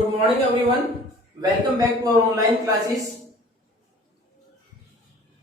Good morning everyone. Welcome back to our online classes.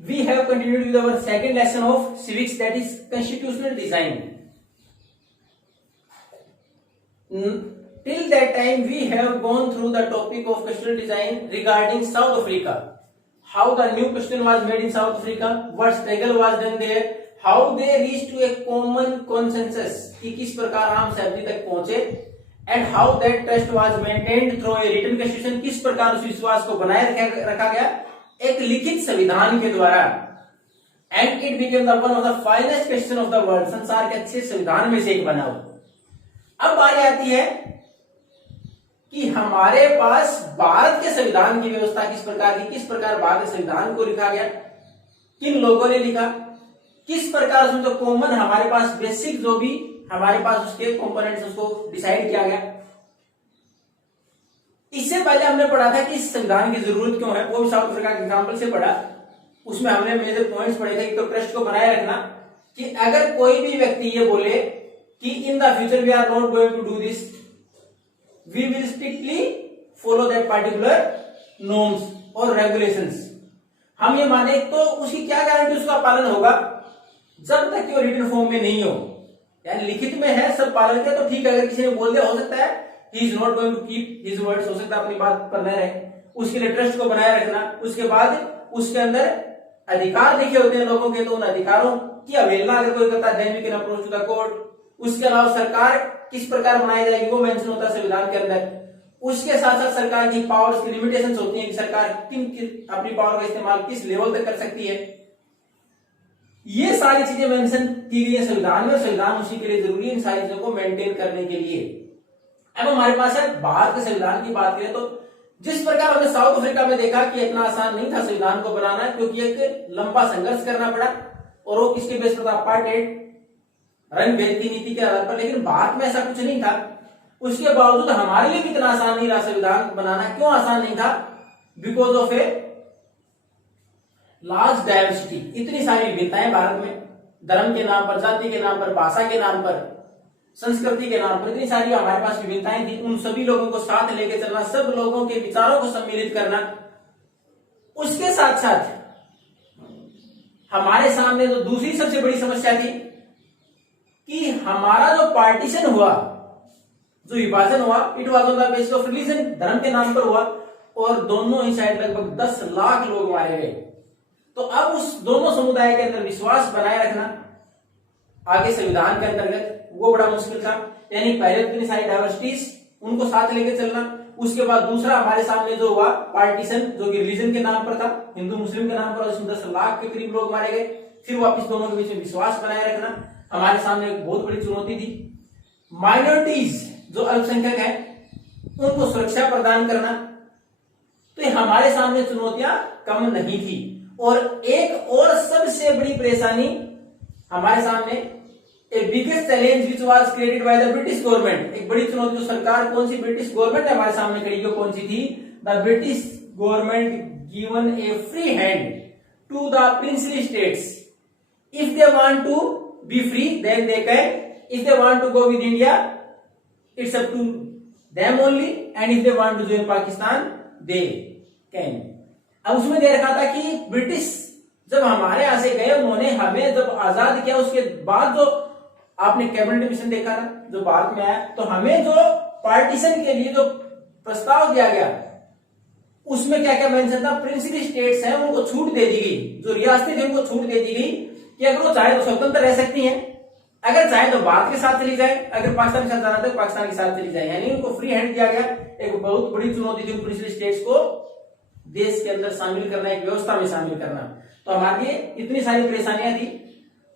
We have continued with our second lesson of civics, that is constitutional design. Till that time we have gone through the topic of constitutional design regarding South Africa. How the new constitution was made in South Africa, what struggle was done there, how they reached to a common consensus कि किस प्रकार आम सहमति तक पहुंचे, and how that trust was maintained through a written constitution, किस प्रकार उस विश्वास को बनाए रखा गया एक लिखित संविधान के द्वारा, and it became the one of the finest constitution of the world, संसार के अच्छे संविधान में से एक बना हुआ। अब बारी आती है कि हमारे पास भारत के संविधान की व्यवस्था किस प्रकार की, किस प्रकार भारत के संविधान को लिखा गया, किन लोगों ने लिखा, किस प्रकार से जो कॉमन हमारे पास बेसिक जो भी हमारे पास उसके कंपोनेंट्स उसको डिसाइड किया गया। इससे पहले हमने पढ़ा था कि इस संविधान की जरूरत क्यों है, वो भी साउथ अफ्रीका के एग्जांपल से पढ़ा। उसमें हमने मेजर पॉइंट्स पढ़े थे। एक तो ट्रस्ट को बनाए रखना कि अगर कोई भी व्यक्ति ये बोले कि in the future we are not going to do this, we will strictly follow that particular norms और रेगुलेशंस, हम ये माने तो उसकी क्या गारंटी उसका पालन होगा जब तक कि वो रिटन फॉर्म में नहीं हो, यानी लिखित में है सब पालन किया तो ठीक है। अगर किसी ने बोल दिया हो सकता है he is not going to keep his words, हो सकता है अपनी बात पर न रहे, उसके लिए ट्रस्ट को बनाए रखना। उसके बाद उसके अंदर अधिकार लिखे होते हैं लोगों के, तो उन अधिकारों की अवहेलना अगर कोई करता है then we can approach to the court. उसके अलावा सरकार किस प्रकार बनाई जाएगी वो मेंशन होता है संविधान के अंदर। उसके साथ साथ सरकार की पावर्स की लिमिटेशंस होती हैं कि सरकार अपनी पावर का इस्तेमाल किस लेवल तक कर सकती है। ये सारी चीजें मेंशन की गई है संविधान में, संविधान उसी के लिए जरूरी है इन सारी चीजों को मेंटेन करने के लिए। अब हमारे पास है भारत के संविधान की बात करें तो जिस प्रकार हमने साउथ अफ्रीका में देखा कि इतना आसान नहीं था संविधान को बनाना, क्योंकि एक लंबा संघर्ष करना पड़ा और वो किसके बेस पर था, अपार्टहेड रंग भेद की नीति के आधार पर। लेकिन भारत में ऐसा कुछ नहीं था, उसके बावजूद हमारे लिए भी इतना आसान नहीं रहा संविधान बनाना। क्यों आसान नहीं था? Because of a large diversity, इतनी सारी विविधताएं भारत में, धर्म के नाम पर, जाति के नाम पर, भाषा के नाम पर, संस्कृति के नाम पर इतनी सारी हमारे पास विविधताएं थी। उन सभी लोगों को साथ लेके चलना, सब लोगों के विचारों को सम्मिलित करना। उसके साथ साथ हमारे सामने जो दूसरी सबसे बड़ी समस्या थी कि हमारा जो पार्टीशन हुआ, जो विभाजन हुआ, it was on the basis of religion, धर्म के नाम पर हुआ और दोनों ही साइड लगभग 10 लाख लोग मारे गए। तो अब उस दोनों समुदाय के अंदर विश्वास बनाए रखना आगे संविधान के अंतर्गत वो बड़ा मुश्किल था। यानी पहले इतनी सारी डाइवर्सिटीज उनको साथ लेके चलना, उसके बाद दूसरा हमारे सामने जो हुआ पार्टीशन, जो कि रिलीजन के नाम पर था, हिंदू मुस्लिम के नाम पर, उसमें 10 लाख के करीब लोग मारे गए। फिर वापिस दोनों के बीच में विश्वास बनाए रखना हमारे सामने एक बहुत बड़ी चुनौती थी। माइनॉरिटीज जो अल्पसंख्यक है उनको सुरक्षा प्रदान करना, तो ये हमारे सामने चुनौतियां कम नहीं थी। और एक और सबसे बड़ी परेशानी हमारे सामने, a biggest challenge which was created by the British government, एक बड़ी चुनौती जो सरकार कौन सी ब्रिटिश गवर्नमेंट ने हमारे सामने खड़ी की, कौन सी थी? The British government given a free hand to the princely states, if they want to be free then they can, if they want to go with India it's up to them only, and if they want to join Pakistan they can. अब उसमें दे रखा था कि British जब हमारे यहां से गए, उन्होंने हमें जब आजाद किया, उसके बाद जो आपने कैबिनेट मिशन देखा था जो भारत में आया, तो हमें जो पार्टीशन के लिए जो प्रस्ताव दिया गया उसमें क्या क्या मेंशन था, प्रिंसली स्टेट्स हैं उनको छूट दे दी गई, जो रियासतें थी उनको छूट दे दी गई कि अगर वो चाहे तो स्वतंत्र रह सकती हैं, अगर चाहे तो भारत के साथ चली जाए, अगर पाकिस्तान के साथ जाना था तो पाकिस्तान के साथ चली जाए, यानी उनको फ्री हैंड दिया गया। एक बहुत बड़ी चुनौती थी प्रिंसली स्टेट्स को देश के अंदर शामिल करना, एक व्यवस्था में शामिल करना। तो हमारे लिए इतनी सारी परेशानियां थी।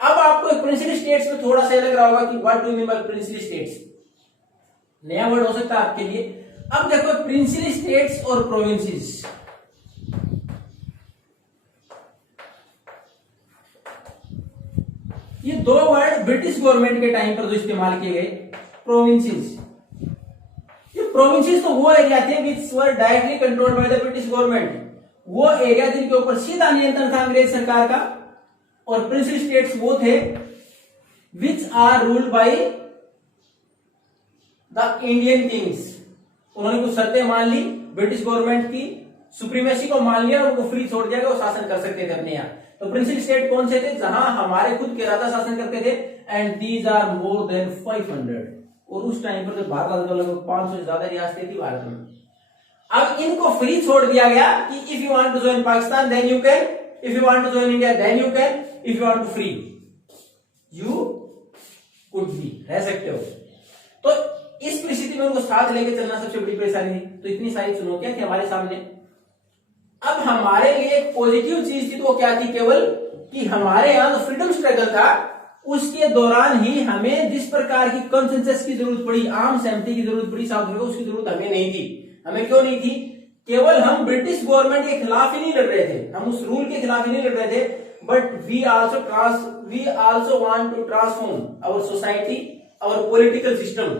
अब आपको प्रिंसली स्टेट्स में थोड़ा सा लग रहा होगा कि what do mean by princely states, नया वर्ड हो सकता है आपके लिए। अब देखो प्रिंसली स्टेट्स और प्रोविंसेस, ये दो वर्ड ब्रिटिश गवर्नमेंट के टाइम पर जो इस्तेमाल किए गए। प्रोविंसेस, ये प्रोविंसेस तो वो एरिया थे which were directly controlled by the British government, वो एरिया जिनके ऊपर सीधा नियंत्रण था अंग्रेज सरकार का। और प्रिंसली स्टेट्स वो थे which are ruled by the Indian kings, उन्होंने कुछ शर्तें मान ली, ब्रिटिश गवर्नमेंट की सुप्रीमेसी को मान लिया और उनको फ्री छोड़ दिया, वो शासन कर सकते थे अपने यहाँ। तो प्रिंसिपल स्टेट कौन से थे? जहां हमारे खुद के राजा शासन करते थे, and these are more than 500। और उस टाइम पर भारत लगभग 500 से ज्यादा रियासतें थी भारत में। अब इनको फ्री छोड़ दिया गया कि if you want to join Pakistan then you can, if you want to join India then you can, if you want to free you could be, रह सकते हो। तो इस परिस्थिति में उनको साथ लेके चलना सबसे बड़ी परेशानी थी। तो इतनी सारी चुनौतियां थी हमारे सामने। अब हमारे लिए एक पॉजिटिव चीज थी, तो वो क्या थी? केवल कि हमारे यहाँ जो फ्रीडम स्ट्रगल था उसके दौरान ही हमें जिस प्रकार की कंसेंसस की जरूरत पड़ी, आम सहमति की जरूरत पड़ी साउथ अफ्रीका, उसकी जरूरत हमें नहीं थी। हमें क्यों नहीं थी? केवल हम ब्रिटिश गवर्नमेंट के खिलाफ ही नहीं लड़ रहे थे, हम उस रूल के खिलाफ ही नहीं लड़ रहे थे, but we also want to transform our society, our political system.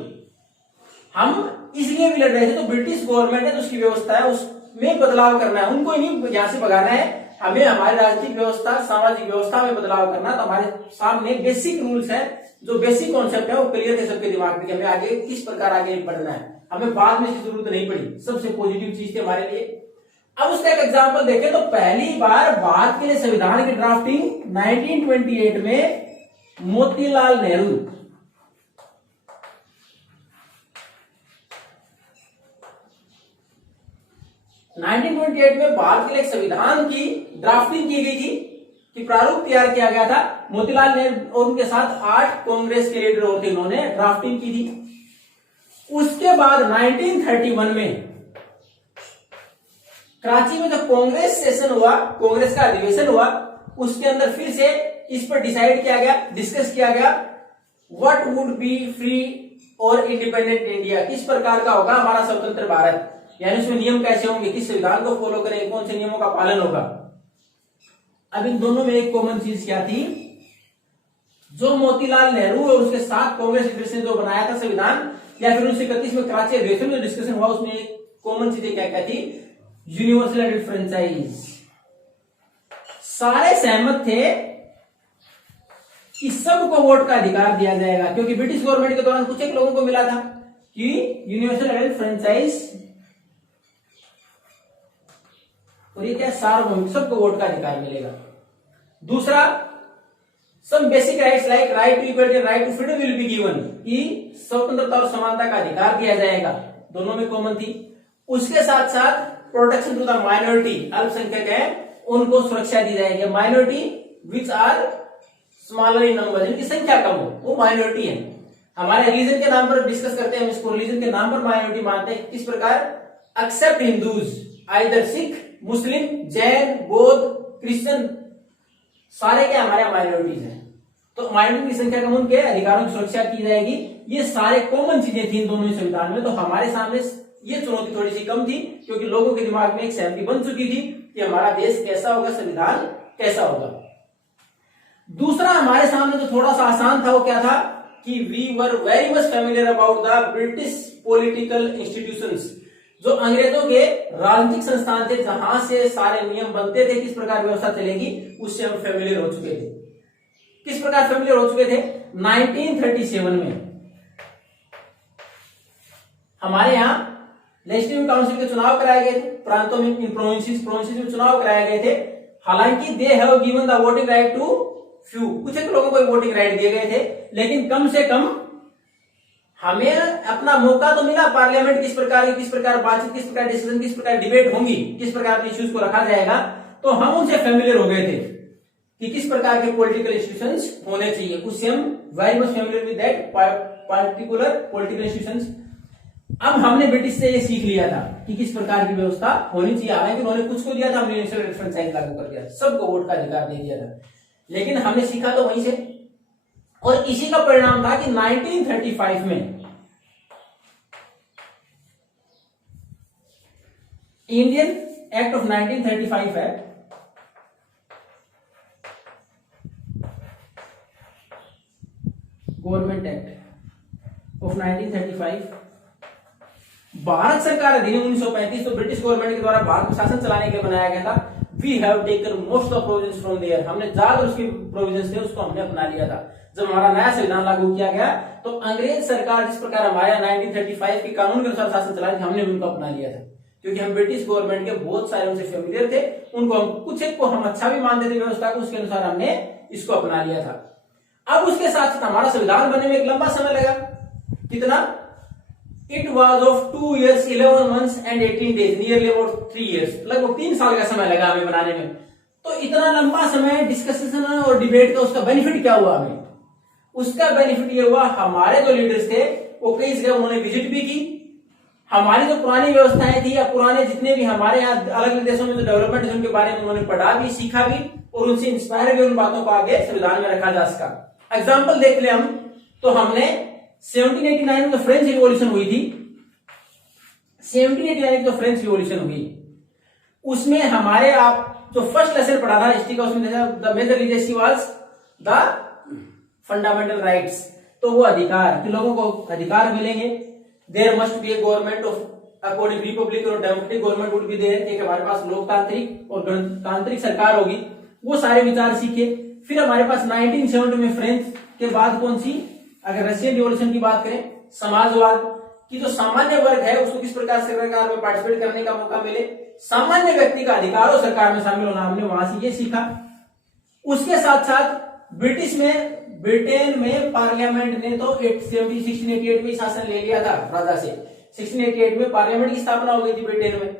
हम इसलिए भी लड़ रहे थे, तो ब्रिटिश गवर्नमेंट है तो उसकी व्यवस्था है, उसमें बदलाव करना है, उनको ही नहीं यहां से भगाना है, हमें हमारी राजनीतिक व्यवस्था, सामाजिक व्यवस्था में बदलाव करना। तो हमारे सामने बेसिक रूल्स है, जो बेसिक कॉन्सेप्ट है वो क्लियर थे सबके दिमाग में कि हमें आगे किस प्रकार आगे बढ़ना है। हमें बाद में इसकी जरूरत नहीं पड़ी, सबसे पॉजिटिव चीज थी हमारे लिए। अब उसका एक एग्जांपल देखें तो पहली बार भारत के लिए संविधान की ड्राफ्टिंग 1928 में मोतीलाल नेहरू, में भारत के लिए एक संविधान की ड्राफ्टिंग की गई थी, कि प्रारूप तैयार किया गया था। मोतीलाल नेहरू और उनके साथ 8 कांग्रेस के लीडर होते, उन्होंने ड्राफ्टिंग की थी। उसके बाद 1931 में कराची में जो कांग्रेस सेशन हुआ, कांग्रेस का अधिवेशन हुआ, उसके अंदर फिर से इस पर डिसाइड किया गया, डिस्कस किया गया, व्हाट वुड बी फ्री और इंडिपेंडेंट इंडिया, किस प्रकार का होगा हमारा स्वतंत्र भारत, यानी उसमें नियम कैसे होंगे, किस संविधान को फॉलो करेंगे, कौन से नियमों का पालन होगा। अब इन दोनों में एक कॉमन चीज क्या थी? जो मोतीलाल नेहरू और उसके साथ कांग्रेस लीडर्स ने जो बनाया था संविधान, या फिर 1931 में कराची अधिवेशन में डिस्कशन हुआ, उसमें एक कॉमन चीजें क्या क्या थी? Universal franchise. सारे सहमत थे कि सबको वोट का अधिकार दिया जाएगा, क्योंकि ब्रिटिश गवर्नमेंट के दौरान कुछ एक लोगों को मिला था कि यूनिवर्सल फ्रेंचाइज, और ये क्या? सार्वभौमिक, सबको वोट का अधिकार मिलेगा। दूसरा, some basic rights like right to equality, right to freedom will be given, कि स्वतंत्रता और समानता का अधिकार दिया जाएगा, दोनों में कॉमन थी। उसके साथ साथ प्रोटेक्शन टू द माइनॉरिटी, अल्पसंख्यक है उनको सुरक्षा दी जाएगी। Minority which are smaller in number, जिनकी संख्या कम हो, वो माइनॉरिटी है। हमारे रिलीजन के नाम पर डिस्कस करते हैं, हम इसको रिलीजन के नाम पर माइनॉरिटी मानते हैं। किस प्रकार? एक्सेप्ट हिंदूज, आइदर सिख, मुस्लिम, जैन, बौद्ध, क्रिश्चियन, सारे क्या हमारे माइनॉरिटीज हैं। तो माइनॉरिटी की संख्या कम, उनके अधिकारों की सुरक्षा की जाएगी। ये सारे कॉमन चीजें थी दोनों ही संविधान में। तो हमारे सामने ये चुनौती थोड़ी सी कम थी, क्योंकि लोगों के दिमाग में एक सहमति बन चुकी थी कि हमारा देश कैसा होगा, संविधान कैसा होगा। दूसरा हमारे सामने जो थोड़ा सा आसान था वो क्या था? कि we were very much familiar about the British political institutions, जो अंग्रेजों के राजनीतिक संस्थान थे, जहां से सारे नियम बनते थे, किस प्रकार व्यवस्था चलेगी, उससे हम फेमिलियर हो चुके थे। किस प्रकार फेमिलियर हो चुके थे? 1937 में हमारे यहाँ लेजिस्लेटिव काउंसिल के चुनाव कराए गए थे, प्रांतों में, इन प्रोविंसेस में चुनाव कराए गए थे। हालांकि they have given the voting right to few, कुछ एक लोगों को वोटिंग राइट दिए गए थे, लेकिन कम से कम हमें अपना मौका तो मिला। पार्लियामेंट किस प्रकार बातचीत, किस प्रकार डिस्कशन, किस प्रकार डिबेट होंगी, किस प्रकार इश्यूज को रखा जाएगा, तो हम उनसे फेमिलियर हो गए थे कि किस प्रकार के पॉलिटिकल इंस्टीट्यूशंस होने चाहिए। उससे हम very much familiar with that particular political institutions. अब हमने ब्रिटिश से ये सीख लिया था कि किस प्रकार की व्यवस्था होनी चाहिए। हालांकि उन्होंने कुछ को दिया था, हमने यूनिवर्सल फ्रेंचाइज लागू कर दिया, सबको वोट का अधिकार दे दिया था, लेकिन हमने सीखा तो वहीं से। और इसी का परिणाम था कि 1935 में इंडियन एक्ट ऑफ 1935 है, गवर्नमेंट एक्ट ऑफ 1935, भारत सरकार अधिनियम 1935, तो ब्रिटिश गवर्नमेंट के द्वारा भारत में शासन चलाने के लिए बनाया गया था। We have taken most of provisions from there, हमने ज्यादा उसकी प्रोविजंस थे उसको हमने अपना लिया था। जब हमारा नया संविधान लागू किया गया तो अंग्रेज सरकार जिस प्रकार हमारे 1935 के कानून के अनुसार शासन चला रही, हमने उनको अपना लिया था, क्योंकि हम ब्रिटिश गवर्नमेंट के बहुत सारे उनसे फेमिलियर थे, उनको हम कुछ एक को हम अच्छा भी मानते थे व्यवस्था को, उसके अनुसार हमने इसको अपना लिया था। अब उसके साथ साथ हमारा संविधान बनने में एक लंबा समय लगा, कितना? It was of 2 years 11 months and 18 days, nearly about 3 years, लगभग 3 साल का समय लगा हमें बनाने में। तो इतना लंबा समय डिस्कशन और डिबेट का उसका बेनिफिट क्या हुआ हमें? उसका बेनिफिट ये हुआ, हमारे जो लीडर्स थे वो कई जगह उन्होंने विजिट भी की, हमारी जो पुरानी व्यवस्थाएं थी या पुराने जितने भी हमारे यहाँ अलग अलग देशों में जो डेवलपमेंट है उनके बारे में उन्होंने पढ़ा भी, सीखा भी और उनसे इंस्पायर भी, उन बातों को आगे संविधान में रखा जा सका। एग्जाम्पल देख ले हम, तो हमने 1789 में जो फ्रेंच रिवॉल्यूशन हुई थी, 1789 की जो फ्रेंच रिवॉल्यूशन हुई, उसमें हमारे आप जो फर्स्ट लेसन पढ़ा था हिस्ट्री का, उसमें देखा the major legacy was the fundamental rights, तो वो अधिकार कि लोगों को अधिकार मिलेंगे, there must be a government of according republic और democratic government would be there, कि हमारे पास लोकतांत्रिक और गणतांत्रिक सरकार होगी, वो सारे विचार सीखे। फिर हमारे पास 1970 में फ्रेंच के बाद कौन सी, अगर रशियन रिवॉल्यूशन की बात करें, समाजवाद की जो सामान्य वर्ग है उसको किस प्रकार सरकार में पार्टिसिपेट करने का मौका मिले, सामान्य व्यक्ति का अधिकार हो सरकार में शामिल होना, हमने वहां से ये सीखा। उसके साथ साथ ब्रिटेन में पार्लियामेंट ने तो 1688 में शासन ले लिया था राजा से, 1688 में पार्लियामेंट की स्थापना हो गई थी ब्रिटेन में।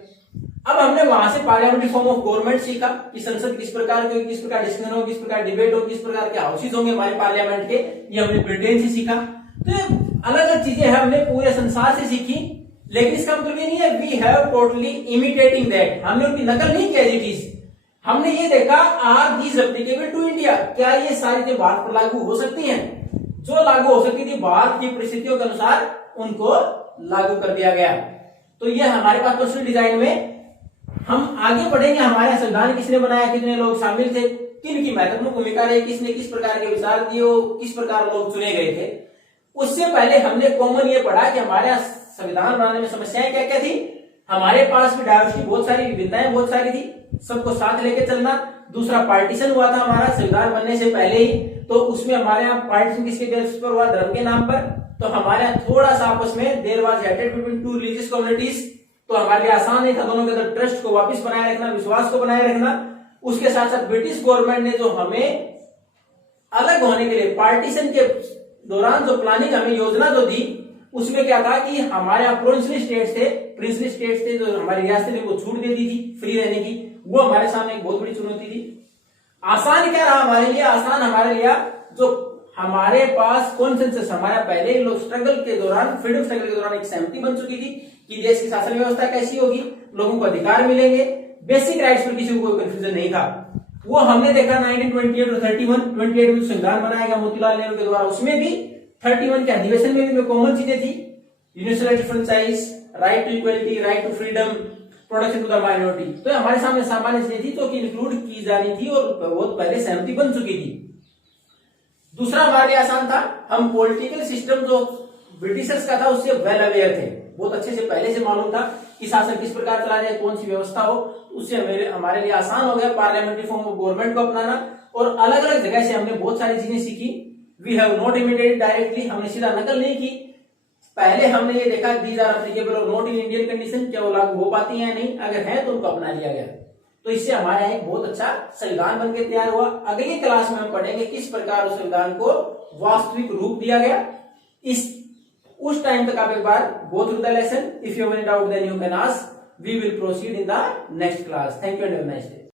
अब हमने वहां से पार्लियामेंट्री फॉर्म ऑफ गवर्नमेंट सीखा कि संसद किस प्रकार की, किस प्रकार डिस्कशन हो, किस प्रकार डिबेट हो, किस प्रकार के हाउसेज होंगे हमारे पार्लियामेंट के, ये हमने ब्रिटेन से सीखा। तो ये अलग अलग चीजें हैं, हमने पूरे संसार से सीखी, लेकिन इसका मतलब ये नहीं है we have totally imitating that, हमने उनकी नकल नहीं किया जी चीज। हमने ये देखा are these applicable to India, क्या ये सारी चीजें भारत पर लागू हो सकती हैं? जो लागू हो सकती थी भारत की परिस्थितियों के अनुसार उनको लागू कर दिया गया। तो ये हमारे पास कॉन्स्टिट्यूशन डिजाइन में हम आगे बढ़ेंगे, हमारे संविधान किसने बनाया, कितने लोग शामिल थे, किन की महत्वपूर्ण भूमिका रही, किसने किस प्रकार के विचार दिए, किस प्रकार लोग चुने गए थे। उससे पहले हमने कॉमन ये पढ़ा कि हमारे संविधान बनाने में समस्याएं क्या क्या थी। हमारे पास भी डायवर्सिटी बहुत सारी, विविधताएं बहुत सारी थी, सबको साथ लेके चलना। दूसरा पार्टीशन हुआ था हमारा संविधान बनने से पहले ही, तो उसमें हमारे यहाँ पार्टीशन किसके बेसिस पर हुआ, धर्म के नाम पर। तो हमारे यहाँ थोड़ा सा आपस में there was hated between 2 religious communities, तो हमारे लिए आसान नहीं था दोनों के अंदर ट्रस्ट को वापस बनाए रखना, विश्वास को बनाए रखना। उसके साथ साथ ब्रिटिश गवर्नमेंट ने जो हमें अलग होने के लिए पार्टीशन के दौरान जो प्लानिंग हमें योजना जो दी, उसमें क्या था कि हमारे यहाँ प्रिंसली स्टेट्स थे जो हमारी रियासत ने वो छूट दे दी थी फ्री रहने की, वो हमारे सामने एक बहुत बड़ी चुनौती थी। आसान क्या रहा हमारे लिए? आसान हमारे लिए जो हमारे पास कॉन्सेंसस, हमारा पहले ही लोग स्ट्रगल के दौरान, फ्रीडम स्ट्रगल के दौरान एक सहमति बन चुकी थी कि देश की शासन व्यवस्था कैसी होगी, लोगों को अधिकार मिलेंगे, बेसिक राइट्स पर किसी को कोई कंफ्यूजन नहीं था। वो हमने देखा 1928 और 28 में संविधान बनाया गया मोतीलाल नेहरू के द्वारा, उसमें भी 31 के अधिवेशन में भी कॉमन चीजें थी, universal franchise, right to equality, right to freedom, protection to the minority. तो हमारे सामने सामान्य चीजें थी जो कि इंक्लूड की जानी थी और बहुत पहले सहमति बन चुकी थी। दूसरा हमारे लिए आसान था, हम पॉलिटिकल सिस्टम जो ब्रिटिशर्स का था उससे वेल अवेयर थे, बहुत अच्छे से पहले से मालूम था कि शासन किस प्रकार चला जाए, कौन सी व्यवस्था हो, उससे हमारे लिए आसान हो गया पार्लियामेंट्री फॉर्म ऑफ गवर्नमेंट को अपनाना। और अलग अलग जगह से हमने बहुत सारी चीजें सीखी। We have not imitated directly, हमने सीधा नकल नहीं की। पहले हमने ये देखा दीज आर एप्लीकेबल और नॉट इन इंडियन कंडीशन, क्या वो लागू हो पाती है या नहीं, अगर है तो उनको अपना लिया गया। तो इससे हमारे यहाँ एक बहुत अच्छा संविधान बनकर तैयार हुआ। अगली क्लास में हम पढ़ेंगे किस प्रकार उस संविधान को वास्तविक रूप दिया गया। उस टाइम तक आप एक बार go through the lesson. If you have any doubt then you can ask. We will proceed in the next class. Thank you and have a nice day.